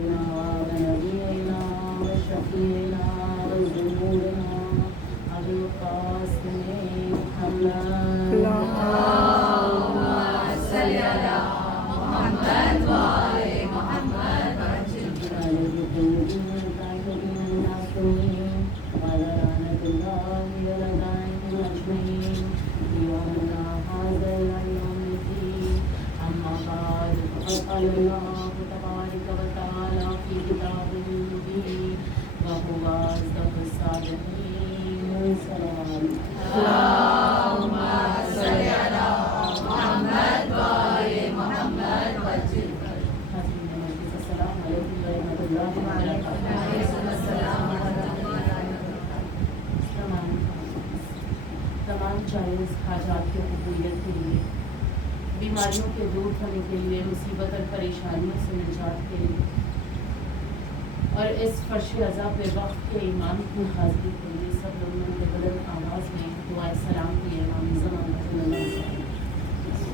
ونبينا وشفيعنا وذنوبنا أبي القاسم محمد اللهم صل على محمد وآل محمد وعلى لعنة الله ولعنة أجمعين يومنا هذا اليوم الدين أما بعد فقد قال الله تبارك وتعالى في كتابه المبين وهو أصدق الصادقين اللهم صل على محمد وآل محمد السلام عليكم ورحمة الله وبركاتہ. تمام جائز حاجات کی قبولیت کے لیے، بیماریوں کے دور ہونے کے لیے، مصیبت اور پریشانیوں سے نجات کے لیے، اور اس فرش عزا پہ وقت کے ایمان کی حاضری کے لیے سب لوگوں نے بلند آواز میں دعائے سلام کی امام زمان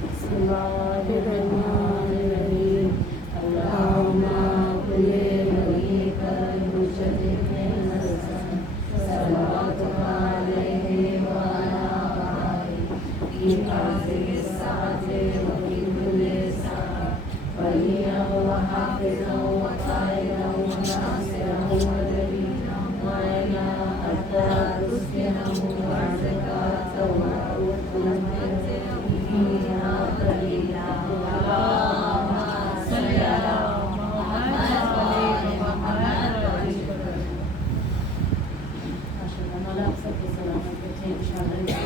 بسم اللہ الرحمن الرحیم. اللہم کل ولیک المجدد الحسن صلواتک علیہ وعلی آلہ فی هذه الساعة وفی كل ساعة وليا وحافظا وقائدا وناصرا ودليلا معنا حتى تصبحه وزكاة وتمتع فيها قليلا. اللهم صل على محمد وآل محمد. ماشاءاللہ مولا آپ سب کو سلامت رکھیں انشاءاللہ.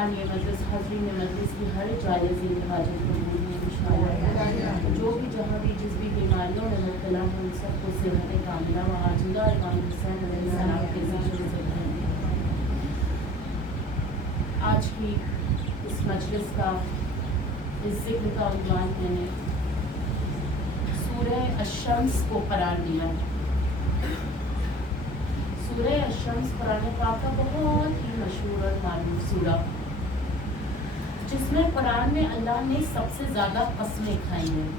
یہ مجلس حاضرین مجلس کی ہر جائز حاجت قبول ہے انشاءاللہ. جو بھی جہاں بھی جس بھی بیماریوں میں مبتلا ہیں ان سب کو صحت کاملہ و عاجلہ امام حسین علیہ السلام کے ذکر سے بھریں. آج کی اس مجلس کا اس ذکر کا عنوان میں نے سورہ الشمس کو قرار دیا. سورہ الشمس قرآن پاک کا بہت ہی مشہور اور معروف سورہ، جس میں قرآن میں اللہ نے سب سے زیادہ قسمیں کھائی ہیں.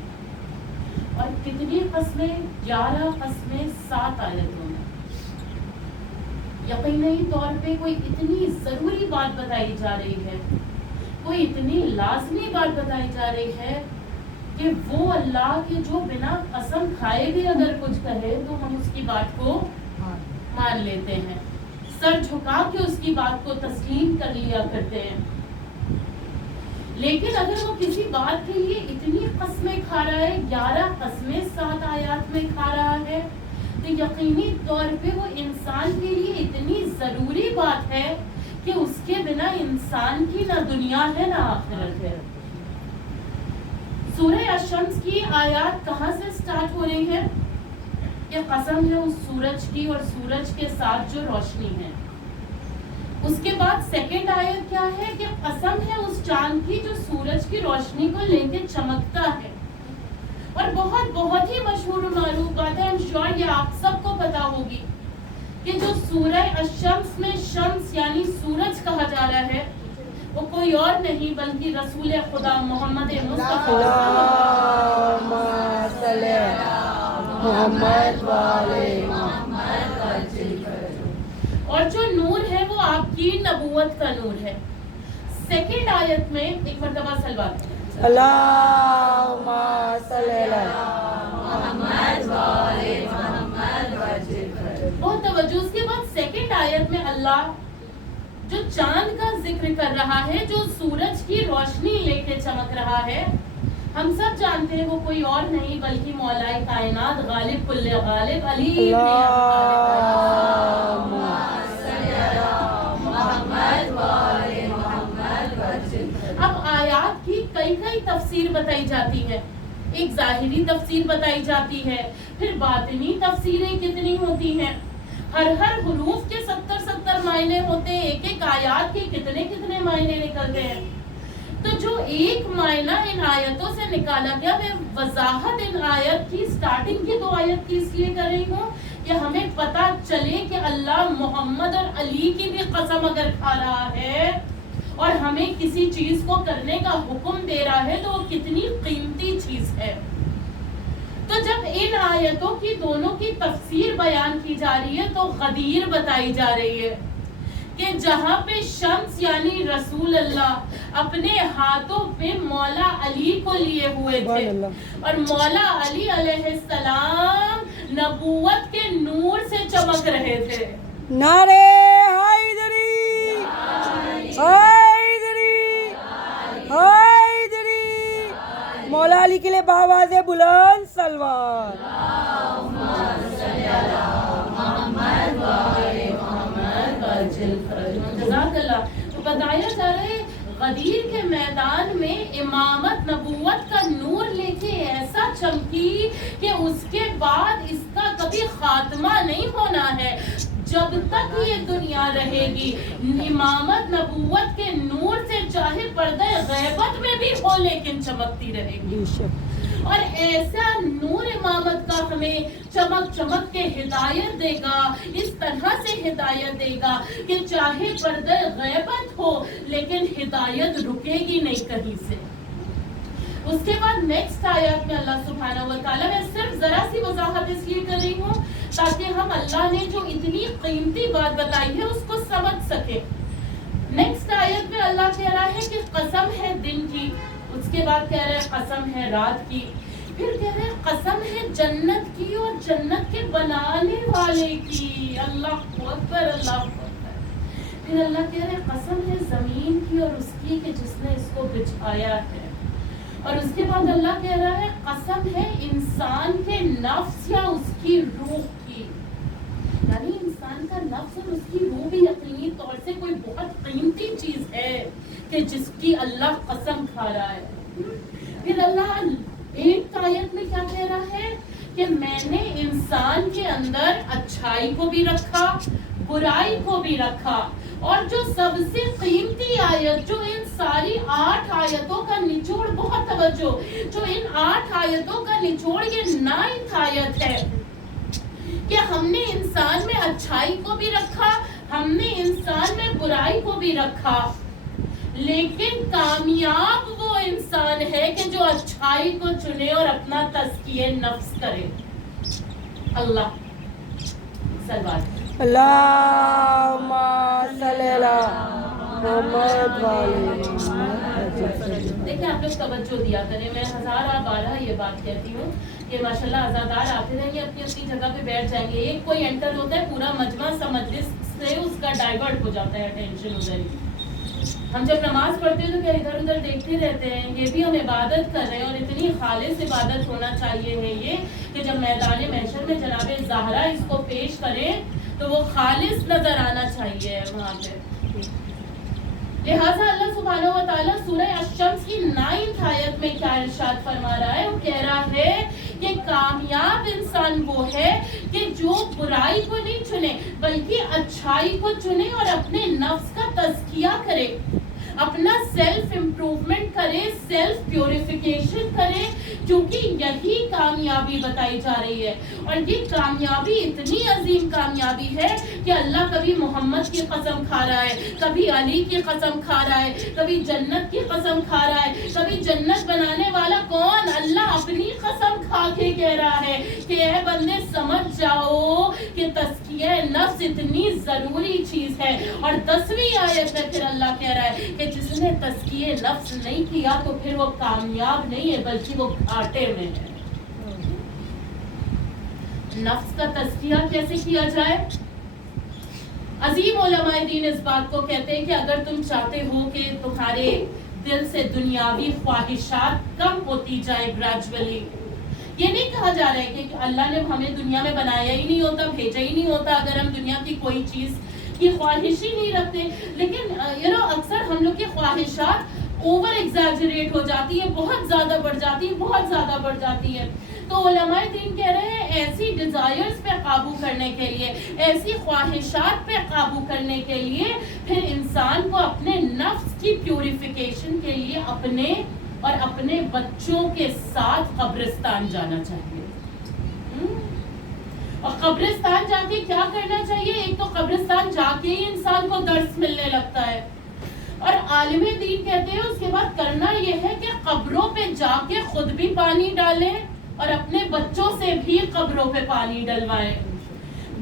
اور کتنی قسمیں؟ 11 قسمیں 7 آیتوں میں. یقینی طور پہ کوئی اتنی ضروری بات بتائی جا رہی ہے، کوئی اتنی لازمی بات بتائی جا رہی ہے کہ وہ اللہ کے جو بنا قسم کھائے بھی اگر کچھ کہے تو ہم اس کی بات کو مان لیتے ہیں، سر جھکا کے اس کی بات کو تسلیم کر لیا کرتے ہیں. لیکن اگر وہ کسی بات کے لیے اتنی قسمیں کھا رہا ہے، 11 قسمیں 7 آیات میں کھا رہا ہے، تو یقینی طور پہ وہ انسان کے لیے اتنی ضروری بات ہے کہ اس کے بنا انسان کی نہ دنیا ہے نہ آخرت ہے. سورہ الشمس کی آیات کہاں سے سٹارٹ ہو رہی ہے؟ یہ قسم ہے اس سورج کی اور سورج کے ساتھ جو روشنی ہے. اس کے بعد سیکنڈ آیت کیا ہے کہ قسم ہے اس چاند کی جو سورج کی روشنی کو لے کے چمکتا ہے. اور بہت بہت ہی مشہور و معروف بات ہے، انشور یہ آپ سب کو پتا ہوگی کہ جو سورہ الشمس میں شمس یعنی سورج کہا جا رہا ہے وہ کوئی اور نہیں بلکہ رسول خدا محمد مصطفیٰ محمد والے محمد. اور جو نور ہے وہ آپ کی نبوت کا نور ہے. سیکنڈ آیت میں ایک مرتبہ سلوات اللہم صلی علی محمد والے محمد. بہت توجہ. اس کے بعد سیکنڈ آیت میں اللہ جو چاند کا ذکر کر رہا ہے، جو سورج کی روشنی لے کے چمک رہا ہے، ہم سب جانتے ہیں وہ کوئی اور نہیں بلکہ مولا کائنات غالب کل غالب علی ابن اب آیات کی کئی تفسیر بتائی جاتی ہے. ایک ظاہری تفسیر بتائی جاتی ہے، پھر باطنی تفسیریں کتنی ہوتی ہیں. ہر حروف کے 70 معنی ہوتے ہیں، ایک آیات کے کتنے معنی نکلتے ہیں. تو جو ایک معنی ان آیتوں سے نکالا گیا، میں وضاحت ان آیت کی سٹارٹنگ کی 2 آیت کی اس لیے کر رہی ہوں کہ ہمیں پتا چلے کہ اللہ محمد اور علی کی بھی قسم اگر کھا رہا ہے اور ہمیں کسی چیز کو کرنے کا حکم دے رہا ہے تو وہ کتنی قیمتی چیز ہے. تو جب ان آیتوں کی دونوں کی تفسیر بیان کی جا رہی ہے تو غدیر بتائی جا رہی ہے کہ جہاں پہ شمس یعنی رسول اللہ اپنے ہاتھوں پہ مولا علی کو لیے ہوئے تھے اور مولا علی علیہ السلام نبوت کے نور سے چمک رہے تھے. نعرے حیدری حیدری حیدری. مولا علی کے لیے بآواز بلند سلوات. جزاک اللہ. تو بتایا جا رہا ہے غدیر کے میدان میں امامت نبوت کا نور لے کے ایسا چمکی کہ اس کے بعد اس کا کبھی خاتمہ نہیں ہونا ہے. جب تک یہ دنیا رہے گی امامت نبوت کے نور سے چاہے پردہ غیبت میں بھی ہو لیکن چمکتی رہے گی. اور ایسا نور امامت کا ہمیں چمک چمک کے ہدایت دے گا, اس طرح سے ہدایت دے گا کہ چاہے پردہ غیبت ہو لیکن ہدایت رکے گی نہیں کہیں سے. اس کے بعد نیکسٹ آیات میں اللہ سبحانہ و تعالیٰ, میں صرف ذرا سی وضاحت اس لیے کر رہی ہوں تاکہ ہم اللہ نے جو اتنی قیمتی بات بتائی ہے اس کو سمجھ سکیں. نیکسٹ آیت میں اللہ کہہ رہا ہے کہ قسم ہے دن کی, اس کے بعد کہہ رہے ہیں قسم ہے رات کی, پھر کہہ رہے ہیں قسم ہے جنت کی اور جنت کے بنانے والے کی. اللہ اکبر اللہ اکبر. پھر اللہ کہہ رہے ہیں قسم ہے زمین کی اور اس کی کہ جس نے اس کو بچھایا ہے. اور اس کے بعد اللہ کہہ رہا ہے قسم ہے انسان کے نفس یا اس کی روح کی, یعنی انسان کا نفس اور اس کی روح بھی یقینی طور سے کوئی بہت قیمتی چیز ہے کہ جس کی اللہ قسم کھا رہا ہے. پھر اللہ ایک آیت میں کیا کہہ رہا ہے کہ میں نے انسان کے اندر اچھائی کو بھی رکھا, برائی کو بھی رکھا, اور جو سب سے قیمتی آیت جو ان ساری 8 آیتوں کا نچوڑ, بہت توجہ, جو ان 8 آیتوں کا نچوڑ یہ 9th آیت ہے کہ ہم نے انسان میں اچھائی کو بھی رکھا, ہم نے انسان میں برائی کو بھی رکھا, لیکن کامیاب وہ انسان ہے کہ جو اچھائی کو چنے اور اپنا تزکیہ نفس کرے. اللہ سلوات. اللہم صلی اللہ محمد والے. دیکھیں آپ لوگ توجہ دیا کریں, میں 1000 یہ بات کہتی ہوں کہ ماشاءاللہ عزادار آتے رہیں گے, اپنی اپنی جگہ پہ بیٹھ جائیں گے. ایک کوئی انٹر ہوتا ہے پورا مجمع سا مجلس سے اس کا ڈائیورٹ ہو جاتا ہے اٹینشن ادھر ہی. ہم جب نماز پڑھتے ہیں تو کیا ادھر ادھر دیکھتے رہتے ہیں. یہ بھی ہم عبادت کر رہے ہیں اور اتنی خالص عبادت ہونا چاہیے ہے یہ کہ جب میدان محشر میں جناب زہرا اس کو پیش کریں تو وہ خالص نظر آنا چاہیے وہاں پہ. لہٰذا اللہ سبحانہ و تعالیٰ سورہ الشمس کی 9th آیت میں کیا ارشاد فرما رہا ہے, وہ کہہ رہا ہے کہ کامیاب انسان وہ ہے کہ جو برائی کو نہیں چنے بلکہ اچھائی کو چنے اور اپنے نفس کا تزکیہ کرے, اپنا سیلف امپروومنٹ کرے, سیلف پیوریفیکیشن کرے, کیونکہ یہی کامیابی بتائی جا رہی ہے. اور یہ کامیابی اتنی عظیم کامیابی ہے کہ اللہ کبھی محمد کی قسم کھا رہا ہے, کبھی علی کی قسم کھا رہا ہے, کبھی جنت کی قسم کھا رہا ہے, کبھی جنت بنانے والا کون اللہ اپنی قسم کھا کے کہہ رہا ہے کہ اے بندے سمجھ جاؤ کہ تزکیہ نفس اتنی ضروری چیز ہے. اور 10ویں آیت میں پھر اللہ کہہ رہا ہے کہ جس نے تزکیہ نفس نہیں کیا تو پھر وہ کامیاب نہیں ہے بلکہ وہ گھاٹے میں ہے. نفس کا تزکیہ کیسے کیا جائے؟ عظیم علماء دین اس بات کو کہتے ہیں کہ اگر تم چاہتے ہو کہ تمہارے دل سے دنیاوی خواہشات کم ہوتی جائے گریجولی, یہ نہیں کہا جا رہا ہے کہ اللہ نے ہمیں دنیا میں بنایا ہی نہیں ہوتا, بھیجا ہی نہیں ہوتا اگر ہم دنیا کی کوئی چیز کی خواہش ہی نہیں رکھتے, لیکن اکثر ہم لوگ کی خواہشات اوور ایگزیجریٹ ہو جاتی ہے, بہت زیادہ بڑھ جاتی ہے, بہت زیادہ بڑھ جاتی ہے. تو علماء دین کہہ رہے ہیں ایسی ڈیزائرز پہ قابو کرنے کے لیے, ایسی خواہشات پہ قابو کرنے کے لیے پھر انسان کو اپنے نفس کی پیوریفیکیشن کے لیے اپنے اور اپنے بچوں کے ساتھ قبرستان جانا چاہیے. اور قبرستان جا کے کیا کرنا چاہیے؟ ایک تو قبرستان جا کے ہی انسان کو درس ملنے لگتا ہے, اور عالم دین کہتے ہیں اس کے بعد کرنا یہ ہے کہ قبروں پہ جا کے خود بھی پانی ڈالیں اور اپنے بچوں سے بھی قبروں پہ پانی ڈلوائیں.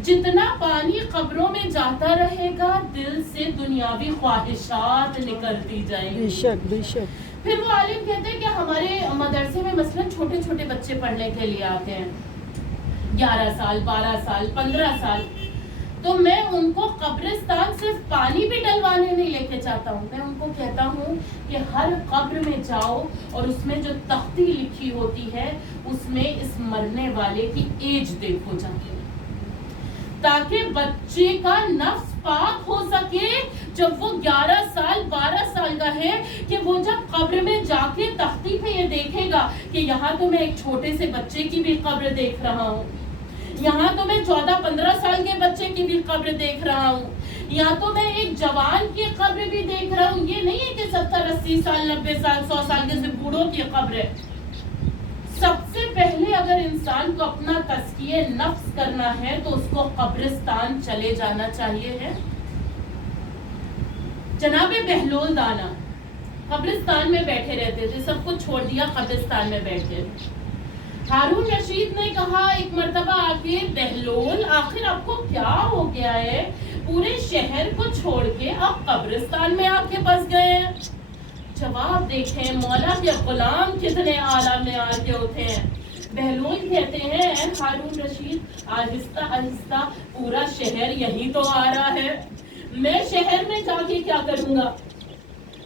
جتنا پانی قبروں میں جاتا رہے گا دل سے دنیاوی خواہشات نکلتی جائیں گی. بے شک بے شک. پھر وہ عالم کہتے ہیں کہ ہمارے مدرسے میں مثلاً چھوٹے چھوٹے بچے پڑھنے کے لیے آتے ہیں 11 سال 12 سال 15 سال. تو میں ان کو قبرستان صرف پانی بھی ڈلوانے نہیں لے کے جاتا ہوں. میں ان کو کہتا ہوں کہ ہر قبر میں جاؤ اور اس میں جو تختی لکھی ہوتی ہے اس میں اس مرنے والے کی ایج دیکھو جا کے, تاکہ بچے کا نفس پاک ہو سکے جب وہ 11 سال 12 سال کا ہے, کہ وہ جب قبر میں جا کے تختی پہ یہ دیکھے گا کہ یہاں تو میں ایک چھوٹے سے بچے کی بھی قبر دیکھ رہا ہوں, یہاں تو میں 14-15 سال کے بچے کی بھی قبر دیکھ رہا ہوں, یہاں تو میں ایک جوان کی قبر بھی دیکھ رہا ہوں. یہ نہیں ہے کہ 70-80 سال 90 سال 100 سال کے بوڑھوں کی قبر ہے. سب سے پہلے اگر انسان کو اپنا تزکیہ نفس کرنا ہے تو اس کو قبرستان چلے جانا چاہیے ہے. جناب بہلول دانا قبرستان میں بیٹھے رہتے تھے, سب کچھ چھوڑ دیا قبرستان میں بیٹھے. ہارون رشید نے کہا ایک مرتبہ آ کے, بہلول آخر آپ کو کیا ہو گیا ہے, پورے شہر کو چھوڑ کے آپ قبرستان میں آ کے بس گئے ہیں. جواب دیکھیں مولا کے غلام کتنے اعلیٰ معیار کے ہوتے ہیں. بہلول کہتے ہیں اے ہارون رشید آہستہ آہستہ پورا شہر یہی تو آ رہا ہے, میں شہر میں جا کے کیا کروں گا.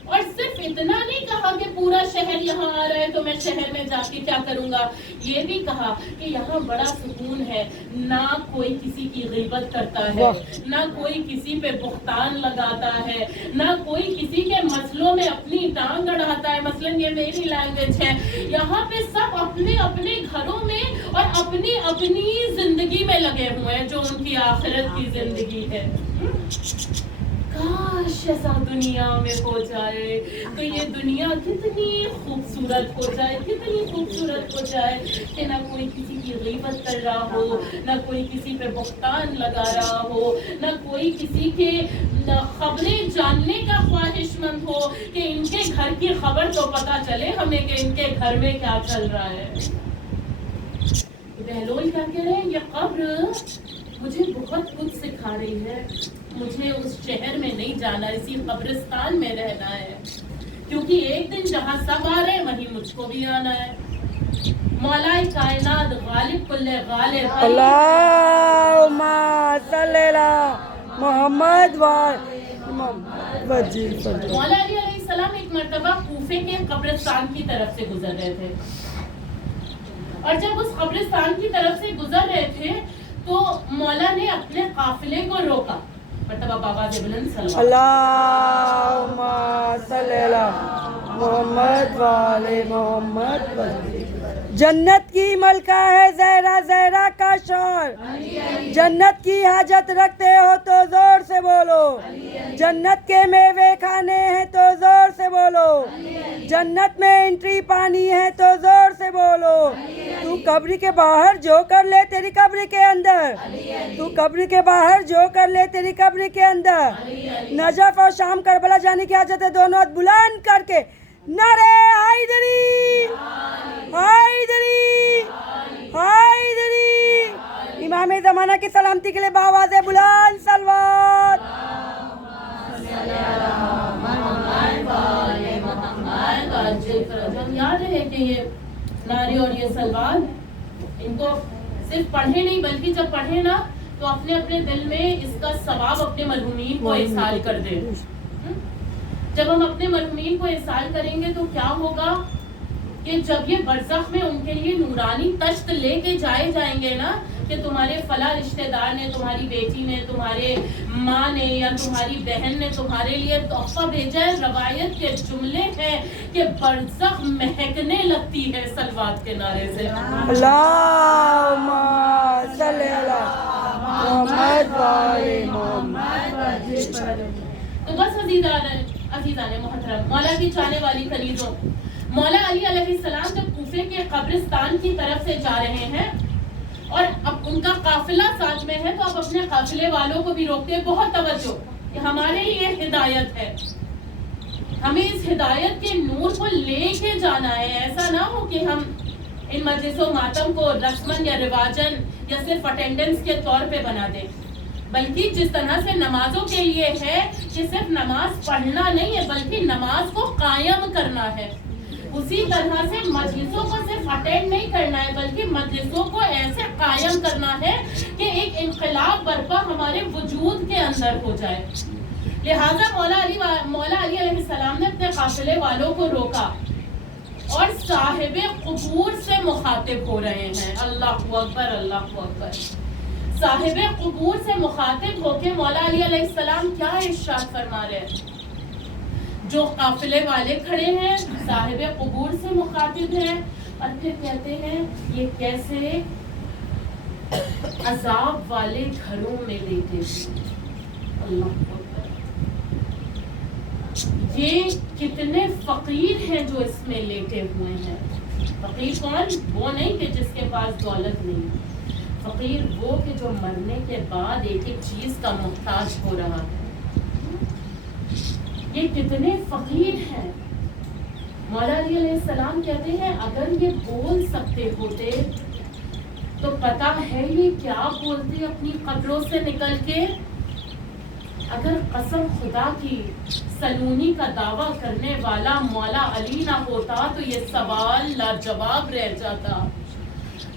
اور صرف اتنا نہیں کہا کہ پورا شہر یہاں آ رہا ہے تو میں شہر میں جا کے کیا کروں گا, یہ بھی کہا کہ یہاں بڑا سکون ہے, نہ کوئی کسی کی غیبت کرتا ہے, نہ کوئی کسی پہ بہتان لگاتا ہے, نہ کوئی کسی کے مسئلوں میں اپنی ٹانگ اڑاتا ہے. مثلاً یہ میری لینگویج ہے, یہاں پہ سب اپنے اپنے گھروں میں اور اپنی اپنی زندگی میں لگے ہوئے ہیں جو ان کی آخرت کی زندگی ہے. کاش ایسا دنیا میں ہو جائے تو یہ دنیا کتنی خوبصورت ہو جائے, کتنی خوبصورت ہو جائے کہ نہ کوئی کسی کی غیبت کر رہا ہو, نہ کوئی کسی پہ بہتان لگا رہا ہو, نہ کوئی کسی کے خبریں جاننے کا خواہش مند ہو کہ ان کے گھر کی خبر تو پتہ چلے ہمیں کہ ان کے گھر میں کیا چل رہا ہے. بہلول کیا کہہ رہے ہیں, یہ قبر مجھے بہت کچھ سکھا رہی ہے, مجھے اس شہر میں نہیں جانا, اسی قبرستان میں رہنا ہے, کیونکہ ایک دن جہاں سب آ رہے ہیں وہیں مجھ کو بھی آنا ہے. مولا کائنات غالب کل غالب اللہم صلی اللہ محمد وجیب. مولا علی علیہ السلام ایک مرتبہ کوفے کے قبرستان کی طرف سے گزر رہے تھے, اور جب اس قبرستان کی طرف سے گزر رہے تھے تو مولا نے اپنے قافلے کو روکا. مرتبہ بابا بلند صلی اللہم صلی اللہ محمد والے محمد. جنت کی ملکہ ہے زہرا, زہرا کا شور, جنت کی حاجت رکھتے ہو تو زور سے بولو, جنت کے میوے کھانے ہیں تو زور سے بولو, جنت میں انٹری پانی ہے تو زور سے بولو. تو قبر کے باہر جو کر لے تیری قبر کے اندر, تو قبر کے باہر جو کر لے تیری قبر کے اندر. نجف اور شام کربلا جانے کی حاجت ہے, دونوں ہاتھ بلند کر کے نعرے حیدری حیدری حیدری. امام زمانہ کی سلامتی کے لیے بآواز بلند صلوات. یاد رہے کہ یہ نعرے اور یہ سلوات ان کو صرف پڑھے نہیں بلکہ جب پڑھے نا تو اپنے اپنے دل میں اس کا ثواب اپنے مرحومین کو احسال کر دیں. جب ہم اپنے مرحومین کو احسال کریں گے تو کیا ہوگا کہ جب یہ برزخ میں ان کے لیے نورانی تشت لے کے جائیں گے نا کہ تمہارے فلاں رشتہ دار نے, تمہاری بیٹی نے, تمہارے ماں نے یا تمہاری بہن نے تمہارے لیے تحفہ بھیجا ہے. روایت کے جملے ہیں کہ برزخ مہکنے لگتی ہے صلوات کے نعرے سے. اللہم صلی اللہ محمد والے محمد. تو بس عزیزان محترم, مولا کی چاہنے والی کنیزوں, مولا علی علیہ السلام جب کوفے کے قبرستان کی طرف سے جا رہے ہیں اور اب ان کا قافلہ ساتھ میں ہے تو اب اپنے قافلے والوں کو بھی روکتے ہیں. بہت توجہ, کہ ہمارے لیے ہدایت ہے, ہمیں اس ہدایت کے نور کو لے کے جانا ہے. ایسا نہ ہو کہ ہم ان مجلسوں ماتم کو رسمن یا رواجن یا صرف اٹینڈنس کے طور پہ بنا دیں، بلکہ جس طرح سے نمازوں کے لیے ہے کہ صرف نماز پڑھنا نہیں ہے بلکہ نماز کو قائم کرنا ہے، اسی طرح سے مجلسوں کو صرف اٹینڈ نہیں کرنا ہے بلکہ مجلسوں کو ایسے قائم کرنا ہے کہ ایک انقلاب برپا ہمارے وجود کے اندر ہو جائے۔ لہٰذا مولا علی علیہ السلام نے اپنے قافلے والوں کو روکا اور صاحب قبور سے مخاطب ہو رہے ہیں۔ اللہ اکبر، اللہ اکبر۔ صاحب قبور سے مخاطب ہو کے مولا علی علیہ السلام کیا ارشاد فرما رہے ہیں؟ جو قافلے والے کھڑے ہیں صاحب قبور سے مخاطب ہیں، اور پھر کہتے ہیں یہ کیسے عذاب والے گھروں میں لیٹے ہیں۔ اللہ اکبر۔ یہ کتنے فقیر ہیں جو اس میں لیٹے ہوئے ہیں۔ فقیر کون؟ وہ نہیں کہ جس کے پاس دولت نہیں، فقیر وہ کہ جو مرنے کے بعد ایک ایک چیز کا محتاج ہو رہا ہے۔ یہ کتنے فقیر ہیں۔ مولا علی علیہ السلام کہتے ہیں اگر یہ بول سکتے ہوتے تو پتہ ہے یہ کیا بولتے اپنی قبروں سے نکل کے؟ اگر قسم خدا کی سلونی کا دعویٰ کرنے والا مولا علی نہ ہوتا تو یہ سوال لاجواب رہ جاتا۔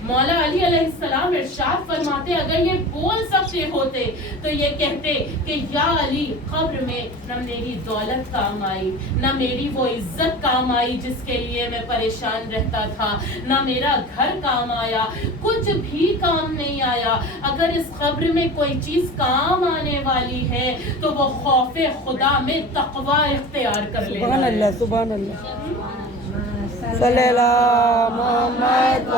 مولا علی علیہ السلام ارشاد فرماتے اگر یہ بول سکتے ہوتے تو یہ کہتے کہ یا علی قبر میں نہ میری دولت کام آئی، نہ میری وہ عزت کام آئی جس کے لیے میں پریشان رہتا تھا، نہ میرا گھر کام آیا، کچھ بھی کام نہیں آیا۔ اگر اس قبر میں کوئی چیز کام آنے والی ہے تو وہ خوف خدا میں تقوی اختیار کر لینا ہے۔ سبحان اللہ، سبحان اللہ، صلی اللہ محمد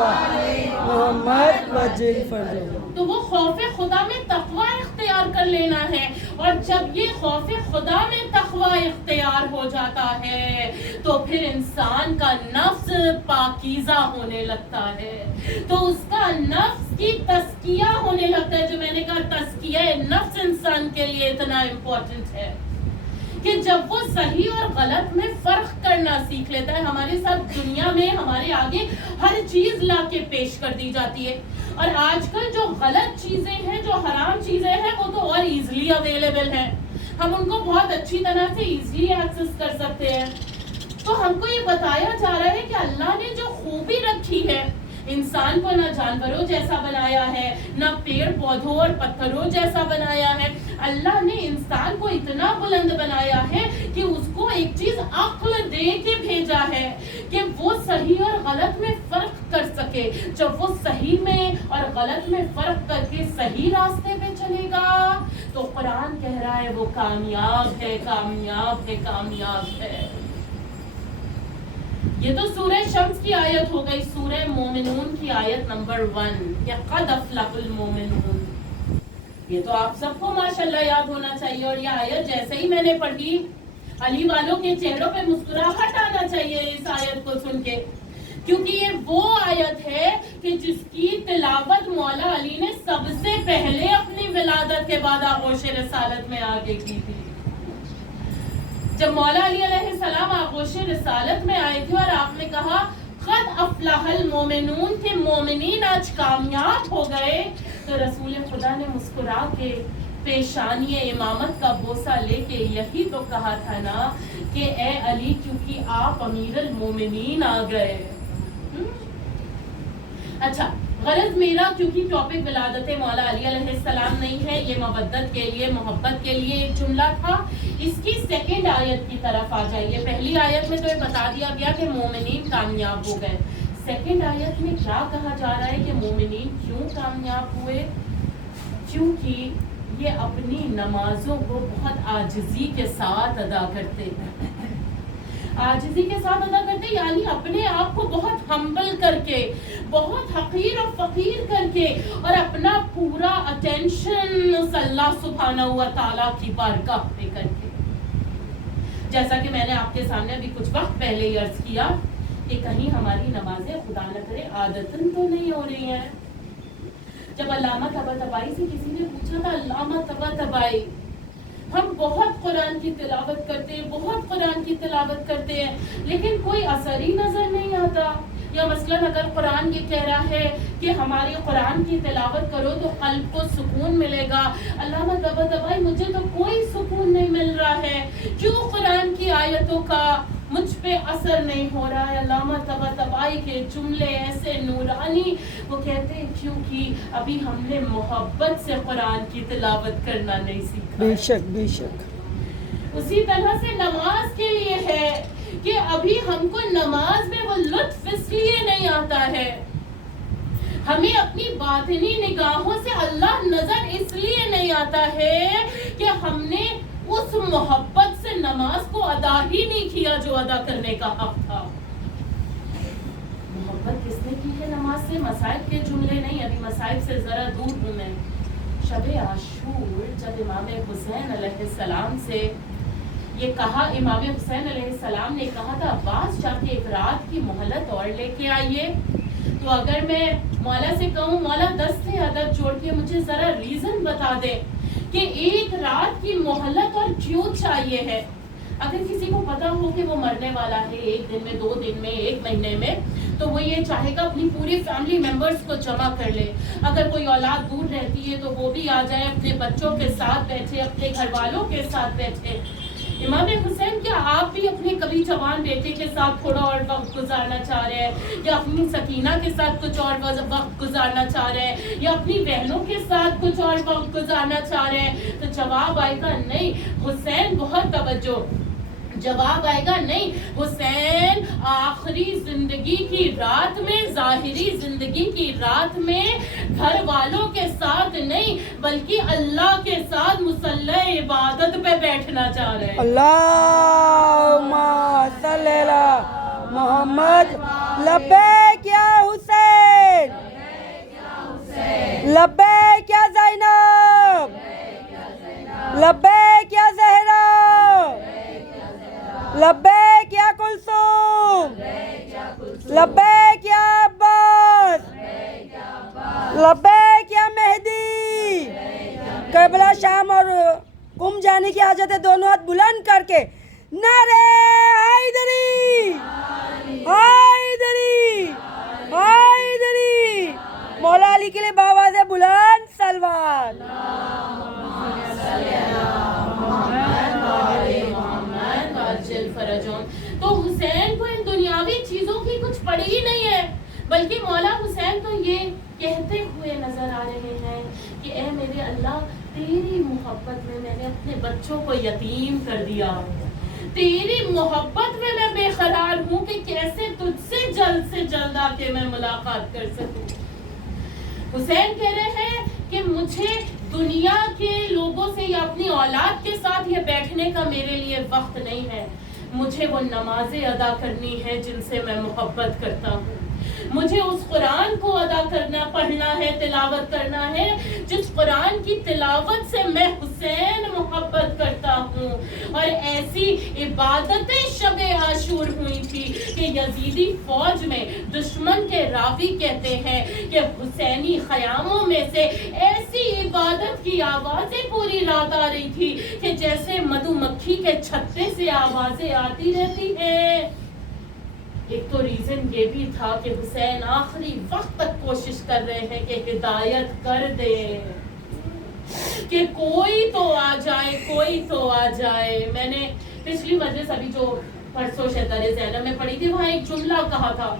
محمد وجل فرجو۔ تو وہ خوف خدا میں تقوی اختیار کر لینا ہے، اور جب یہ خوف خدا میں تقوی اختیار ہو جاتا ہے تو پھر انسان کا نفس پاکیزہ ہونے لگتا ہے، تو اس کا نفس کی تزکیہ ہونے لگتا ہے۔ جو میں نے کہا تزکیہ نفس انسان کے لیے اتنا امپورٹنٹ ہے کہ جب وہ صحیح اور غلط میں فرق کرنا سیکھ لیتا ہے۔ ہمارے ساتھ دنیا میں ہمارے آگے ہر چیز لا کے پیش کر دی جاتی ہے، اور آج کل جو غلط چیزیں ہیں، جو حرام چیزیں ہیں، وہ تو اور ایزلی اویلیبل ہیں، ہم ان کو بہت اچھی طرح سے ایزلی ایکسس کر سکتے ہیں۔ تو ہم کو یہ بتایا جا رہا ہے کہ اللہ نے جو خوبی رکھی ہے، انسان کو نہ جانوروں جیسا بنایا ہے، نہ پیڑ پودوں اور پتھروں جیسا بنایا ہے، اللہ نے انسان کو اتنا بلند بنایا ہے کہ اس کو ایک چیز عقل دے کے بھیجا ہے کہ وہ صحیح اور غلط میں فرق کر سکے۔ جب وہ صحیح میں اور غلط میں فرق کر کے صحیح راستے پہ چلے گا تو قرآن کہہ رہا ہے وہ کامیاب ہے، کامیاب ہے، کامیاب ہے۔ یہ تو سورہ شمس کی آیت ہو گئی، سورہ مومنون کی آیت نمبر 1 یا قد افلح المومنون۔ یہ تو آپ سب کو ماشاءاللہ یاد ہونا چاہیے، اور یہ آیت جیسے ہی میں نے پڑھی علی والوں کے چہروں پہ مسکراہٹ آنا چاہیے اس آیت کو سن کے، کیونکہ یہ وہ آیت ہے کہ جس کی تلاوت مولا علی نے سب سے پہلے اپنی ولادت کے بعد آغوش رسالت میں آگے کی تھی۔ جب مولا علی علیہ السلام آغوش رسالت میں آئے تھے اور آپ نے کہا قد افلح المومنون کہ مومنین آج کامیاب ہو گئے، تو رسول خدا نے مسکرا کے پیشانی امامت کا بوسہ لے کے یہی تو کہا تھا نا کہ اے علی کیونکہ آپ امیر المومنین آ گئے۔ اچھا، غرض میرا کیونکہ ٹاپک ولادت مولا علی علیہ السلام نہیں ہے، یہ مودت کے لیے، محبت کے لیے ایک جملہ تھا۔ اس کی سیکنڈ آیت کی طرف آ جائیے۔ پہلی آیت میں تو یہ بتا دیا گیا کہ مومنین کامیاب ہو گئے، سیکنڈ آیت میں کیا کہا جا رہا ہے کہ مومنین کیوں کامیاب ہوئے؟ کیونکہ یہ اپنی نمازوں کو بہت عاجزی کے ساتھ ادا کرتے ہیں، عاجزی کے ساتھ ادا کرتے، یعنی اپنے آپ کو بہت ہمبل کر کے، بہت حقیر اور فقیر کر کے، اور اپنا پورا اٹینشن اللہ سبحانہ و تعالیٰ کی بارگاہ پہ کر کے۔ جیسا کہ میں نے آپ کے سامنے ابھی کچھ وقت پہلے ہی عرض کیا کہ کہیں ہماری نمازیں خدا نہ کرے عادتن تو نہیں ہو رہی ہیں۔ جب علامہ طباطبائی سے کسی نے پوچھا تھا، علامہ طباطبائی ہم بہت قرآن کی تلاوت کرتے ہیں، بہت قرآن کی تلاوت کرتے ہیں، لیکن کوئی اثر ہی نظر نہیں آتا. یا مثلاً اگر قرآن یہ کہہ رہا ہے کہ ہماری قرآن کی تلاوت کرو تو قلب کو سکون ملے گا، علامہ طباطبائی مجھے تو کوئی سکون نہیں مل رہا ہے، کیوں قرآن کی آیتوں کا مجھ پہ اثر نہیں ہو رہا ہے؟ علامہ طباطبائی کے جملے ایسے نورانی، وہ کہتے ہیں کیونکہ ابھی ہم نے محبت سے قرآن کی تلاوت کرنا نہیں سیکھا. بے شک بے شک. اسی طرح سے نماز کے لیے ہے کہ ابھی ہم کو نماز میں وہ لطف اس لیے نہیں آتا ہے، ہمیں اپنی باطنی نگاہوں سے اللہ نظر اس لیے نہیں آتا ہے کہ ہم نے اس محبت سے نماز کو ادا ہی نہیں کیا جو ادا کرنے کا حق تھا. محبت کس نے کی ہے نماز سے؟ مصائب کے جملے نہیں، ابھی مصائب سے ذرا دور ہوں میں. شب عاشور جب امام حسین علیہ السلام سے یہ کہا، امام حسین علیہ السلام نے کہا تھا عباس جا کے ایک رات کی مہلت اور لے کے آئیے، تو اگر میں مولا سے کہوں مولا 10 سے عدد جوڑ کے مجھے ذرا ریزن بتا دے کہ ایک رات کی مہلت اور کیوں چاہیے ہے. اگر کسی کو پتا ہو کہ وہ مرنے والا ہے 1 دن میں، 2 دن میں، 1 مہینے میں، تو وہ یہ چاہے گا اپنی پوری فیملی ممبرز کو جمع کر لے. اگر کوئی اولاد دور رہتی ہے تو وہ بھی آ جائے، اپنے بچوں کے ساتھ بیٹھے، اپنے گھر والوں کے ساتھ بیٹھے. امام حسین کیا آپ بھی اپنے کبھی جوان بیٹے کے ساتھ تھوڑا اور وقت گزارنا چاہ رہے ہیں، یا اپنی سکینہ کے ساتھ کچھ اور وقت گزارنا چاہ رہے ہیں، یا اپنی بہنوں کے ساتھ کچھ اور وقت گزارنا چاہ رہے ہیں؟ تو جواب آئے گا نہیں. حسین بہت توجہ، جواب آئے گا نہیں. حسین آخری زندگی کی رات میں، ظاہری زندگی کی رات میں گھر والوں کے ساتھ نہیں بلکہ اللہ کے ساتھ مصلی عبادت پہ بیٹھنا چاہ رہے ہیں. اللہم صلی علی محمد. لبیک یا حسین، لبیک یا زینب، لبیک یا زہرا، لبیک یا کلثوم، لبیک یا عباس، لبیک یا مہدی. کربلا، شام اور قم جانے کی حاجت ہے. دونوں ہاتھ بلند کر کے نعرے حیدری، حیدری، حیدری. مولا علی کے لیے باواز بلند سلوات. تو حسین کو ان دنیاوی چیزوں کی کچھ پڑی ہی نہیں ہے، بلکہ مولا حسین تو یہ کہتے ہوئے نظر آ رہے ہیں کہ اے میرے اللہ، تیری محبت میں میں نے اپنے بچوں کو یتیم کر دیا، تیری محبت میں میں بے قرار ہوں کہ کیسے تجھ سے جلد آ کے میں ملاقات کر سکوں. حسین کہہ رہے ہیں کہ مجھے دنیا کے لوگوں سے یا اپنی اولاد کے ساتھ یہ بیٹھنے کا میرے لیے وقت نہیں ہے، مجھے وہ نمازیں ادا کرنی ہے جن سے میں محبت کرتا ہوں، مجھے اس قرآن کو ادا کرنا، پڑھنا ہے، تلاوت کرنا ہے جس قرآن کی تلاوت سے میں حسین محبت کرتا ہوں. اور ایسی عبادتیں شب عاشور ہوئی تھی کہ یزیدی فوج میں دشمن کے راوی کہتے ہیں کہ حسینی خیاموں میں سے ایسی عبادت کی آوازیں پوری رات آ رہی تھی کہ جیسے مدھو مکھی کے چھتے سے آوازیں آتی رہتی ہیں. ایک تو ریزن یہ بھی تھا کہ حسین آخری وقت تک کوشش کر رہے ہیں کہ ہدایت کر دے، کہ کوئی تو آ جائے، کوئی تو آ جائے. میں نے پچھلی مجلس ابھی جو پرسوں شہدار زینب میں پڑھی تھی، وہاں ایک جملہ کہا تھا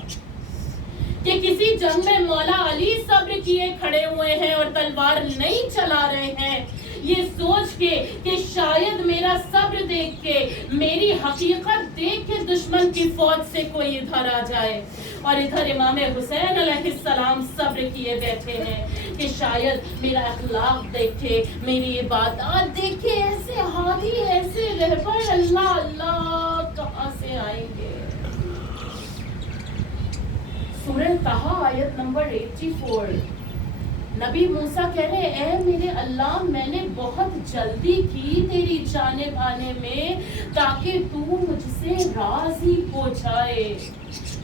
کہ کسی جنگ میں مولا علی صبر کیے کھڑے ہوئے ہیں اور تلوار نہیں چلا رہے ہیں، یہ سوچ کے کہ شاید میرا صبر دیکھ کے، میری حقیقت دیکھ کے دشمن کی فوج سے کوئی ادھر آ جائے. اور ادھر امام حسین علیہ السلام صبر کیے بیٹھے ہیں کہ شاید میرا اخلاق دیکھے، میری عبادات دیکھے، ایسے حالی، ایسے رہبر اللہ اللہ کہاں سے آئیں گے. سورہ طٰہٰ آیت نمبر 84. نبی موسیٰ کہہ رہے اے میرے اللہ، میں نے بہت جلدی کی تیری جانب آنے میں تاکہ تو مجھ سے راضی ہو جائے.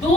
2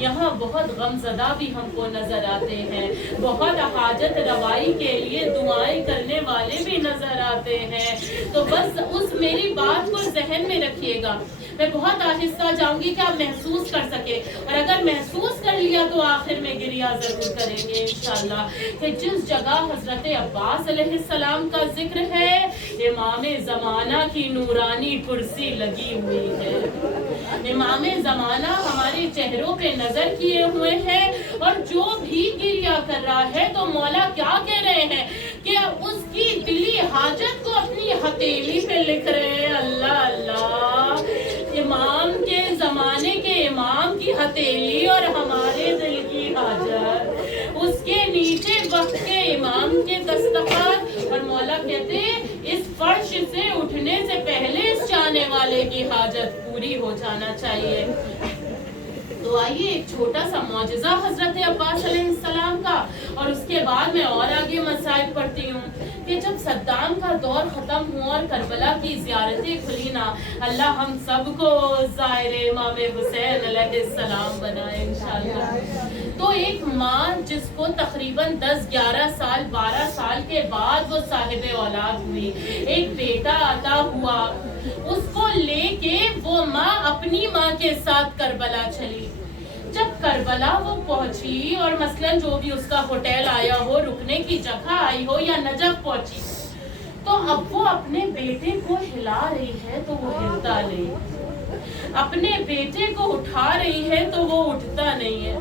یہاں بہت غمزدہ بھی ہم کو نظر آتے ہیں، بہت حاجت روائی کے لیے دعائیں کرنے والے بھی نظر آتے ہیں. تو بس اس میری بات کو ذہن میں رکھیے گا. میں بہت آہستہ جاؤں گی کہ آپ محسوس کر سکے، اور اگر محسوس کر لیا تو آخر میں گریہ ضرور کریں گے انشاءاللہ. کہ جس جگہ حضرت عباس علیہ السلام کا ذکر ہے، امام زمانہ کی نورانی کرسی لگی ہوئی ہے. امام زمانہ ہمارے چہروں پہ نظر کیے ہوئے ہیں، اور جو بھی گریہ کر رہا ہے تو مولا کیا کہہ رہے ہیں کہ اس کی دلی حاجت کو اپنی ہتھیلی پہ لکھ رہے ہیں. اللہ اللہ، امام کے زمانے کے امام کی ہتھیلی اور ہمارے دل کی حاجت، اس کے نیچے وقت کے امام کے دستخط، اور مولا کہتے ہیں اس فرش سے اٹھنے سے پہلے اس چاہنے والے کی حاجت پوری ہو جانا چاہیے. تو آئیے ایک چھوٹا سا معجزہ حضرت عباس علیہ السلام کا، اور اس کے بعد میں اور آگے مسائل پڑھتی ہوں. کہ جب صدام کا دور ختم ہوا اور کربلا کی زیارتیں کھلی نا، اللہ ہم سب کو زائر امام حسین علیہ السلام بنائے انشاءاللہ. تو ایک ماں جس کو تقریباً 10-11 سال 12 سال کے بعد وہ صاحب اولاد ہوئی، ایک بیٹا عطا ہوا، اس کو لے کے وہ ماں اپنی ماں کے ساتھ کربلا چلی. جب کربلا وہ پہنچی، اور مثلاً جو بھی اس کا ہوٹل آیا ہو، رکنے کی جگہ آئی ہو، یا نجف پہنچی، تو اب وہ اپنے بیٹے کو ہلا رہی ہے تو وہ ہلتا نہیں، اپنے بیٹے کو اٹھا رہی ہے تو وہ اٹھتا نہیں ہے.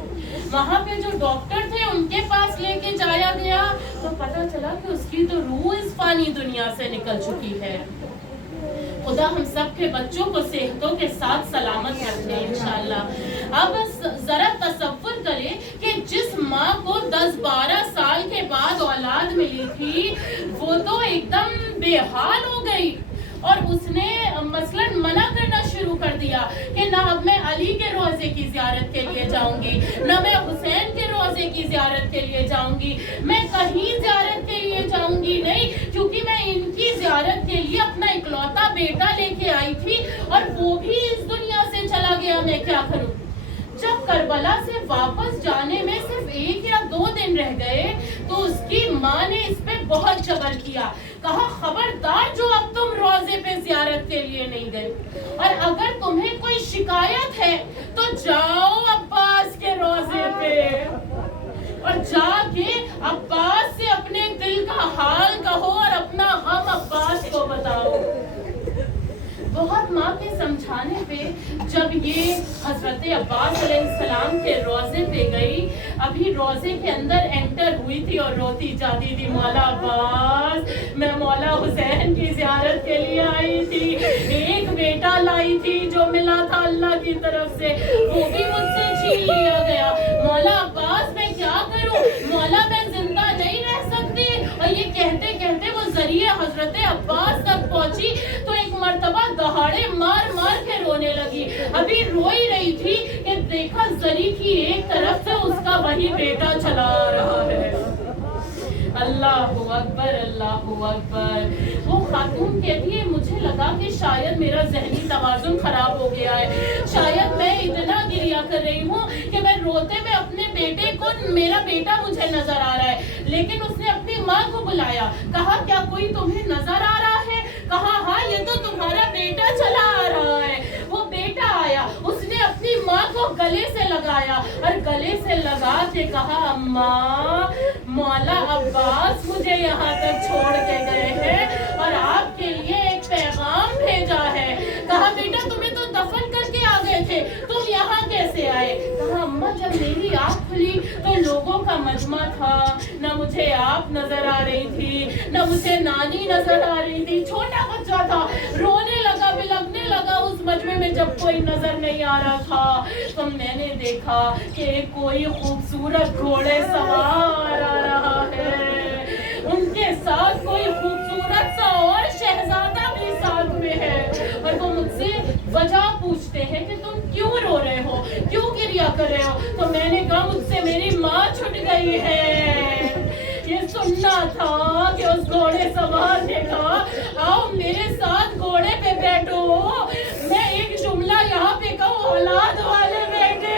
وہاں پہ جو ڈاکٹر تھے ان کے پاس لے کے جایا گیا تو پتا چلا کہ اس کی تو روح اس فانی دنیا سے نکل چکی ہے. خدا ہم سب کے بچوں کو صحتوں کے ساتھ سلامت رکھے انشاءاللہ. اب ذرا تصور کرے کہ جس ماں کو 10-12 سال کے بعد اولاد ملی تھی، وہ تو ایک دم بے حال ہو گئی، اور اس نے مثلاً منع کرنا شروع کر دیا کہ نہ اب میں علی کے روضے کی زیارت کے لیے جاؤں گی، نہ میں حسین کے روضے کی زیارت کے لیے جاؤں گی، میں کہیں زیارت کے لیے جاؤں گی نہیں، کیونکہ میں ان کی زیارت کے لیے اپنا اکلوتا بیٹا لے کے آئی تھی، اور وہ بھی اس دنیا سے چلا گیا، میں کیا کروں. جب کربلا سے واپس جانے میں صرف 1 یا 2 دن رہ گئے تو اس کی ماں نے اس پہ بہت جبر کیا، کہا خبردار جو اب تم روضے پہ زیارت کے لیے نہیں گئے، اور اگر تمہیں کوئی شکایت ہے تو جاؤ عباس کے روضے پہ، اور جا کے عباس سے اپنے دل کا حال کہو اور اپنا غم عباس کو بتاؤ. بہت ماں کے سمجھانے پہ جب یہ حضرت عباس علیہ السلام کے روضے پہ گئی، ابھی روضے کے اندر انٹر ہوئی تھی اور روتی جاتی تھی، مولا عباس میں مولا حسین کی زیارت کے لیے آئی تھی، ایک بیٹا لائی تھی جو ملا تھا اللہ کی طرف سے، وہ بھی مجھ سے چھین لیا گیا، مولا عباس میں کیا کروں، مولا میں زندہ نہیں رہ سکتی. اور یہ کہتے کہتے وہ ذریعے حضرت عباس تک پہنچی تو ایک مرتبہ دہاڑے مار مار کے رونے لگی. ابھی روئی رہی تھی کہ دیکھا زری کی ایک طرف سے اس کا وہی بیٹا چلا آ رہا ہے. اللہ اکبر اللہ اکبر. وہ خاتون کہتی ہے مجھے لگا کہ شاید میرا ذہنی توازن خراب ہو گیا ہے، شاید میں اتنا گریہ کر رہی ہوں کہ میں روتے میں اپنے بیٹے کو، میرا بیٹا مجھے نظر آ رہا ہے. لیکن اس نے اپنی ماں کو بلایا، کہا کیا کوئی تمہیں نظر آ رہا ہے؟ کہا ہاں یہ تو تمہارا بیٹا چلا آ رہا ہے. وہ بیٹا آیا، اس نے اپنی ماں کو گلے سے لگایا اور گلے سے لگا کے کہا اماں مولا عباس مجھے یہاں تک چھوڑ کے گئے ہیں اور آپ کے لیے ایک پیغام بھیجا ہے. کہا بیٹا تمہیں تو دفن کر کے آ گئے تھے، تم یہاں کیسے آئے؟ کہا اماں جب میری آنکھ کھلی تو لوگوں کا مجمع تھا، نہ مجھے آپ نظر آ رہی تھی نہ مجھے نانی نظر آ رہی تھی، چھوٹا بچہ تھا، رونے لگا بلگنے لگا اس مجمع میں جب کوئی نظر نہیں آ رہا تھا. تو میں نے دیکھا کہ کوئی خوبصورت گھوڑے سوار آ رہا ہے، ان کے ساتھ کوئی خوبصورت سا اور شہزادہ بھی ساتھ میں ہے، اور وہ مجھ سے وجہ پوچھتے ہیں کہ تم کیوں رو رہے ہو، کیوں گریہ کر رہے ہو؟ تو میں نے کہا مجھ سے میری ماں چھٹ گئی ہے. یہ سننا تھا کہ اس گھوڑے سوار نے کہا آؤ میرے ساتھ گھوڑے پہ بیٹھو. میں ایک جملہ یہاں پہ کہوں اولاد والے بیٹے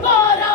12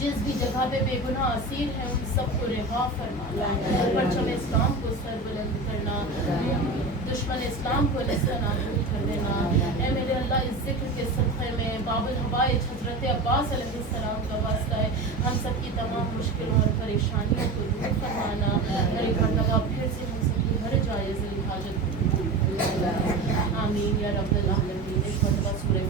جس بھی جگہ پہ بے گناہ اسیر ہیں ان سب کو رہا فرمانا، پرچم اسلام کو سر بلند کرنا، دشمن اسلام کو نصر نابود کر دینا۔ اے میرے اللہ اس ذکر کے صدقے میں باب الحوائج حضرت عباس علیہ السلام کا واسطہ ہے، ہم سب کی تمام مشکلوں اور پریشانیوں کو دور فرمانا۔ اور ایک مرتبہ پھر سے